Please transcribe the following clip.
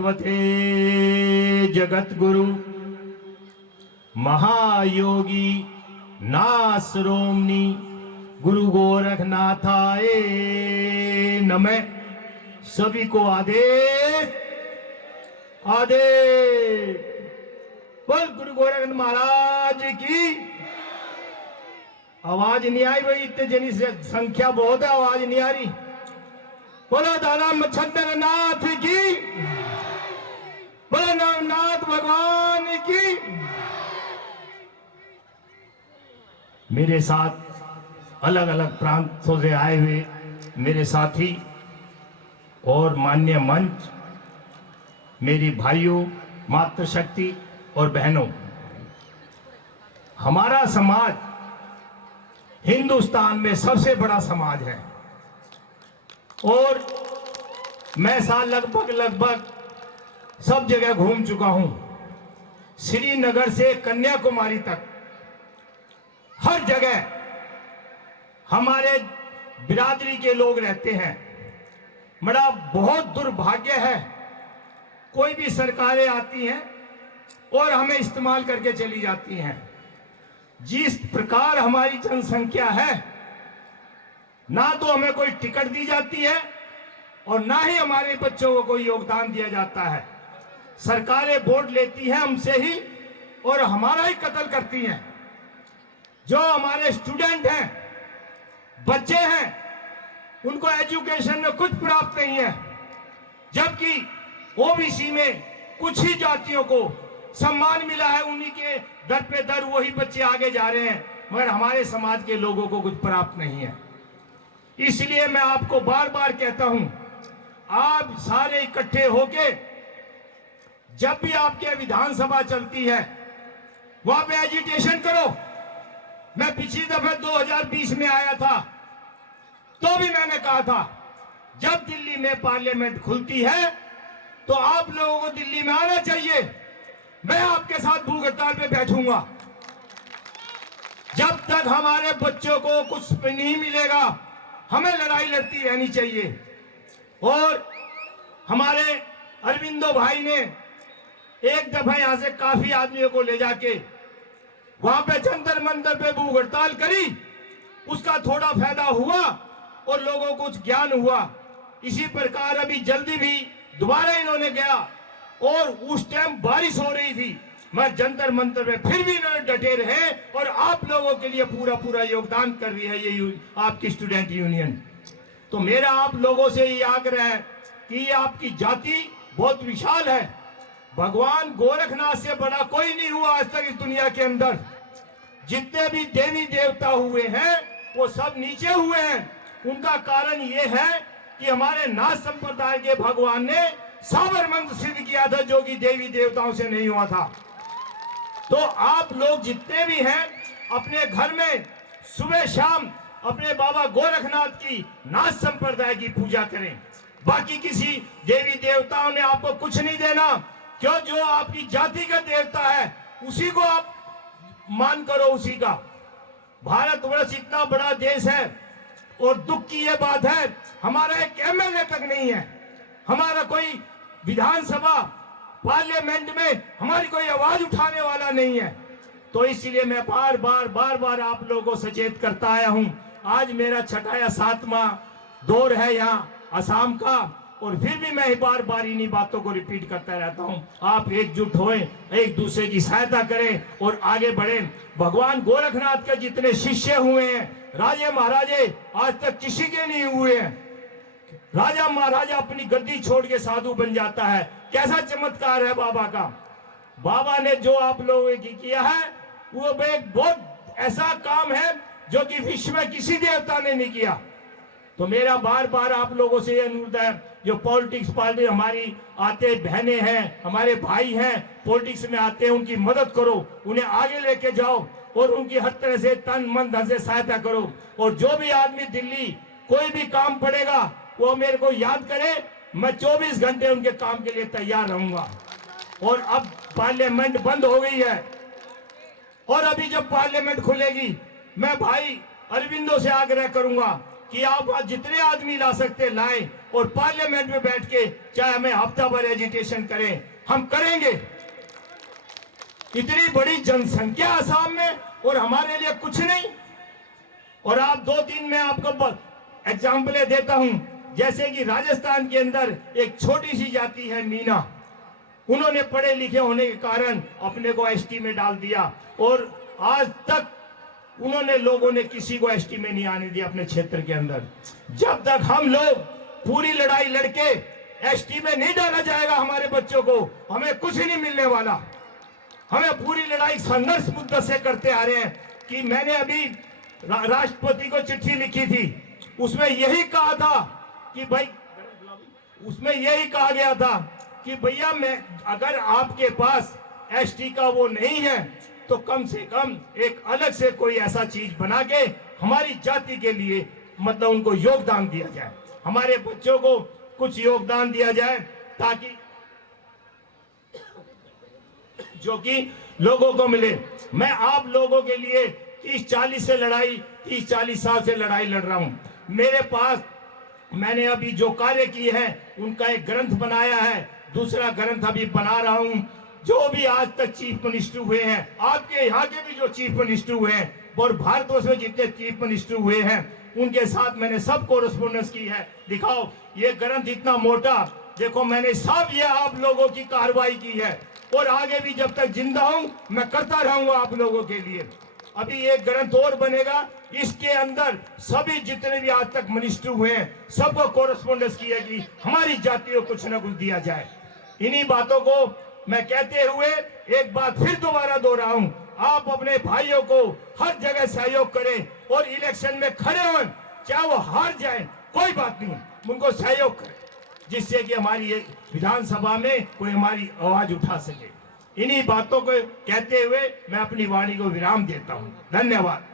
भगवते जगतगुरु महायोगी नासरोमनी गुरु गोरखनाथाय नमः। सभी को आदेश आदेश। बोल गुरु गोरखनाथ महाराज की। आवाज नहीं आई भाई, इतने जनी से संख्या बहुत है, आवाज नहीं आ रही। बोलो दादा मच्छंदर नाथ की, बोलो नाथ भगवान की। मेरे साथ अलग अलग प्रांतों से आए हुए मेरे साथी और मान्य मंच, मेरी भाइयों, मातृशक्ति और बहनों, हमारा समाज हिंदुस्तान में सबसे बड़ा समाज है और मैं लगभग सब जगह घूम चुका हूं। श्रीनगर से कन्याकुमारी तक हर जगह हमारे बिरादरी के लोग रहते हैं। बड़ा बहुत दुर्भाग्य है, कोई भी सरकारें आती हैं और हमें इस्तेमाल करके चली जाती हैं। जिस प्रकार हमारी जनसंख्या है, ना तो हमें कोई टिकट दी जाती है और ना ही हमारे बच्चों को कोई योगदान दिया जाता है। सरकारें वोट लेती हैं हमसे ही और हमारा ही कत्ल करती हैं। जो हमारे स्टूडेंट हैं, बच्चे हैं, उनको एजुकेशन में कुछ प्राप्त नहीं है, जबकि ओबीसी में कुछ ही जातियों को सम्मान मिला है। उन्हीं के दर पे दर वही बच्चे आगे जा रहे हैं, मगर हमारे समाज के लोगों को कुछ प्राप्त नहीं है। इसलिए मैं आपको बार बार कहता हूं, आप सारे इकट्ठे होके जब भी आपके विधानसभा चलती है वहां पे एजिटेशन करो। मैं पिछली दफे 2020 में आया था तो भी मैंने कहा था, जब दिल्ली में पार्लियामेंट खुलती है तो आप लोगों को दिल्ली में आना चाहिए। मैं आपके साथ भूख हड़ताल पे बैठूंगा जब तक हमारे बच्चों को कुछ नहीं मिलेगा। हमें लड़ाई लड़ती रहनी चाहिए। और हमारे अरविंदो भाई ने एक दफा यहां से काफी आदमियों को ले जाके वहां पे जंतर मंतर पे भूख हड़ताल करी, उसका थोड़ा फायदा हुआ और लोगों को कुछ ज्ञान हुआ। इसी प्रकार अभी जल्दी भी दोबारा इन्होंने गया और उस टाइम बारिश हो रही थी, मैं जंतर मंतर पे फिर भी इन्होंने डटे रहे और आप लोगों के लिए पूरा योगदान कर रही है ये आपकी स्टूडेंट यूनियन। तो मेरा आप लोगों से ये आग्रह है कि ये आपकी जाति बहुत विशाल है। भगवान गोरखनाथ से बड़ा कोई नहीं हुआ आज तक इस दुनिया के अंदर। जितने भी देवी देवता हुए हैं वो सब नीचे हुए हैं। उनका कारण ये है कि हमारे नाथ संप्रदाय के भगवान ने साबर मंत्र सिद्ध किया था, जो कि देवी देवताओं से नहीं हुआ था। तो आप लोग जितने भी हैं अपने घर में सुबह शाम अपने बाबा गोरखनाथ की नाथ संप्रदाय की पूजा करें। बाकी किसी देवी देवताओं ने आपको कुछ नहीं देना, क्यों? जो आपकी जाति का देवता है उसी को आप मान करो, उसी का। भारतवर्ष इतना बड़ा देश है और दुख की यह बात है, हमारा एक एमएलए तक नहीं है, हमारा कोई विधानसभा पार्लियामेंट में हमारी कोई आवाज उठाने वाला नहीं है। तो इसलिए मैं बार बार आप लोगों को सचेत करता आया हूं। आज मेरा 6वां या 7वां दौर है यहाँ असम का, और फिर भी मैं बार इन्हीं बातों को रिपीट करता रहता हूं। आप एकजुट होएं, एक दूसरे की सहायता करें और आगे बढ़ें। भगवान गोरखनाथ के जितने शिष्य हुए हैं, राजे महाराजे आज तक किसी के नहीं हुए हैं। राजा महाराजा अपनी गद्दी छोड़ के साधु बन जाता है, कैसा चमत्कार है बाबा का। बाबा ने जो आप लोगों की किया है वो एक बहुत ऐसा काम है जो कि विश्व में किसी देवता ने नहीं किया। तो मेरा बार आप लोगों से ये अनुरोध है, जो पॉलिटिक्स पार्टी हमारी आते बहनें हैं, हमारे भाई हैं, पॉलिटिक्स में आते हैं, उनकी मदद करो, उन्हें आगे लेके जाओ और उनकी हर तरह से तन मन धन से सहायता करो। और जो भी आदमी दिल्ली कोई भी काम पड़ेगा वो मेरे को याद करे, मैं 24 घंटे उनके काम के लिए तैयार रहूंगा। और अब पार्लियामेंट बंद हो गई है और अभी जब पार्लियामेंट खुलेगी मैं भाई अरविंदो से आग्रह करूंगा कि आप वहां जितने आदमी ला सकते लाएं और पार्लियामेंट में बैठ के चाहे हमें हफ्ता भर एजिटेशन करें, हम करेंगे। इतनी बड़ी जनसंख्या असम में और हमारे लिए कुछ नहीं। और आप दो तीन मैं आपको एग्जाम्पल देता हूं, जैसे कि राजस्थान के अंदर एक छोटी सी जाति है मीना, उन्होंने पढ़े लिखे होने के कारण अपने को एसटी में डाल दिया और आज तक उन्होंने लोगों ने किसी को एसटी में नहीं आने दिया अपने क्षेत्र के अंदर। जब तक हम लोग पूरी लड़ाई लड़के एसटी में नहीं डाला जाएगा हमारे बच्चों को, हमें कुछ नहीं मिलने वाला। हमें पूरी लड़ाई संघर्ष मुद्दा से करते आ रहे हैं कि मैंने अभी राष्ट्रपति को चिट्ठी लिखी थी, उसमें यही कहा था कि भाई, उसमें यही कहा गया था कि भैया मैं अगर आपके पास एसटी का वो नहीं है तो कम से कम एक अलग से कोई ऐसा चीज बना के हमारी जाति के लिए मतलब उनको योगदान दिया जाए, हमारे बच्चों को कुछ योगदान दिया जाए ताकि जो कि लोगों को मिले। मैं आप लोगों के लिए 30-40 साल से लड़ाई लड़ रहा हूं। मेरे पास मैंने अभी जो कार्य किए हैं उनका एक ग्रंथ बनाया है, दूसरा ग्रंथ अभी बना रहा हूं। जो भी आज तक चीफ मिनिस्टर हुए हैं, आपके यहाँ के भी जो चीफ मिनिस्टर हुए हैं और भारतवर्ष में जितने चीफ मिनिस्टर हुए हैं उनके साथ मैंने सब कोरेस्पोंडेंस की है। दिखाओ ये ग्रंथ इतना मोटा, देखो मैंने सब ये आप लोगों की कार्रवाई की है और आगे भी जब तक जिंदा हूं मैं करता रहूंगा आप लोगों के लिए। अभी एक ग्रंथ और बनेगा, इसके अंदर सभी जितने भी आज तक मिनिस्टर हुए हैं सबको कोरेस्पोंडेंस किया कि हमारी जाति को कुछ न कुछ दिया जाए। इन्हीं बातों को मैं कहते हुए एक बात फिर दोबारा दोहराऊं, आप अपने भाइयों को हर जगह सहयोग करें और इलेक्शन में खड़े हों, चाहे वो हार जाए कोई बात नहीं, उनको सहयोग करें जिससे कि हमारी विधानसभा में कोई हमारी आवाज उठा सके। इन्हीं बातों को कहते हुए मैं अपनी वाणी को विराम देता हूं। धन्यवाद।